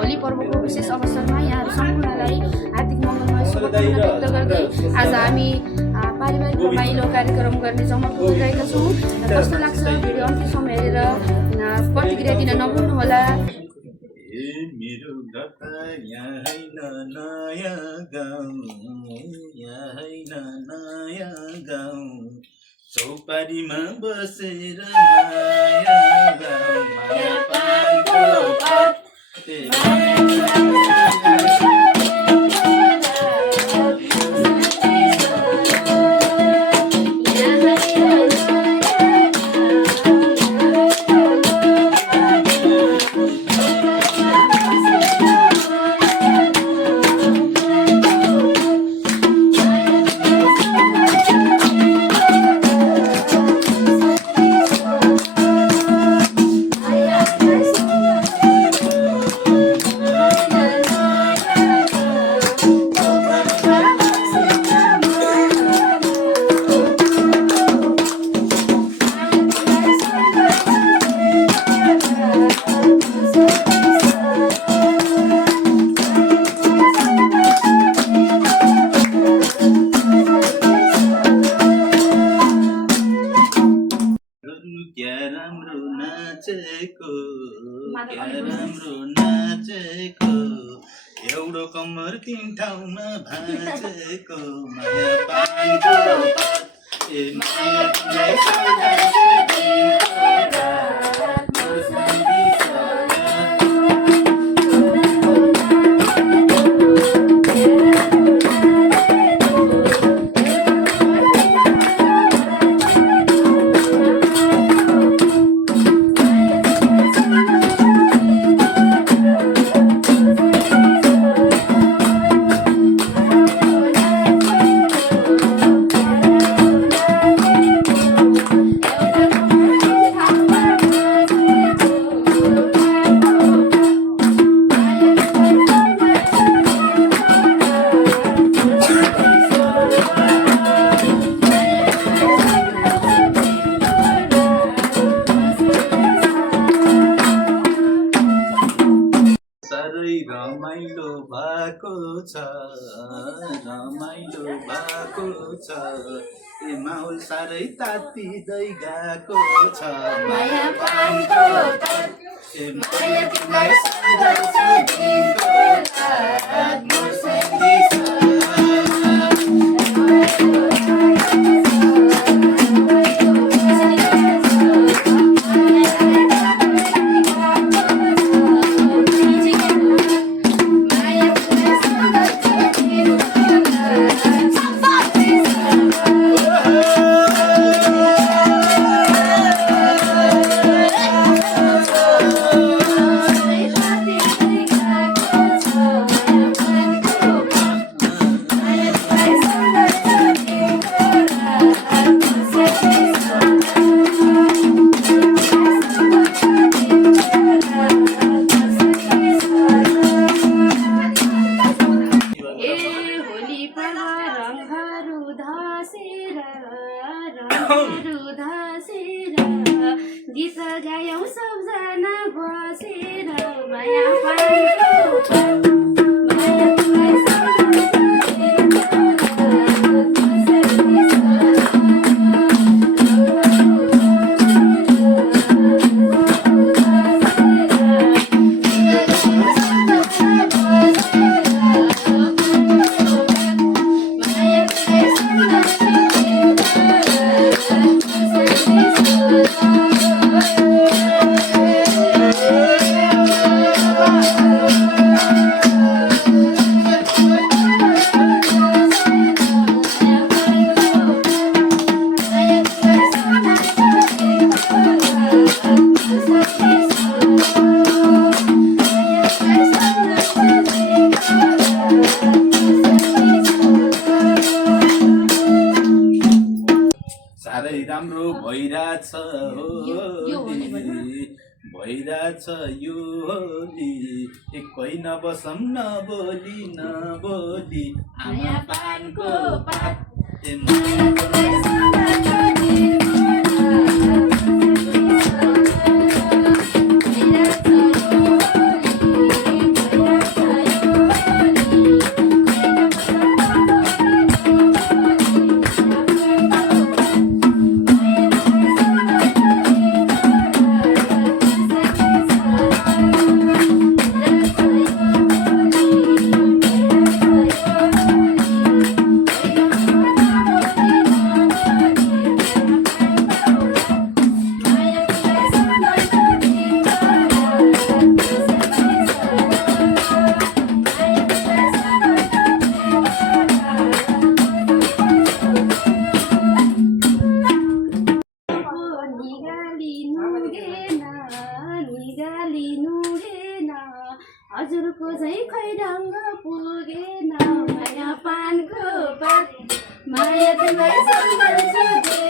होली पर्वको विशेष अवसरमा यहाँहरू सम्पूर्णलाई हार्दिक मङ्गलमय शुभकामना व्यक्त गर्दै आज हामी पारिवारिक रमाइलो कार्यक्रम गर्ने जमर्को गरिरहेका छौँ। कस्तो लाग्छ भिडियो अन्तिमसम्म हेरेर प्रतिक्रिया दिन नभुल्नुहोला। मेरो नयाँ गाउँ चौपारीमा बसेर माया गाउँ माया पानको पात राम्रो नाचेको एउटो कम्मर तीन ठाउँमा भाँचेको माया पानको पात ए माया तिमीलाई रमाइलो भएको छ ए माहौल साह्रै तातिँदै गएको छ माया पानको ए माया तिमीलाई सम्झन्छु दिनको रात मौसमी गीत गायौँ सबजना बसेर माया पानको राम्रो भइराछ भइराछ यो होली एकै नबसम नबोली आमा पानको पात लिनु हेन हजुरको झै खै ढङ्ग पुगेन माया पानको पात माया तिमीलाई सम्झन्छु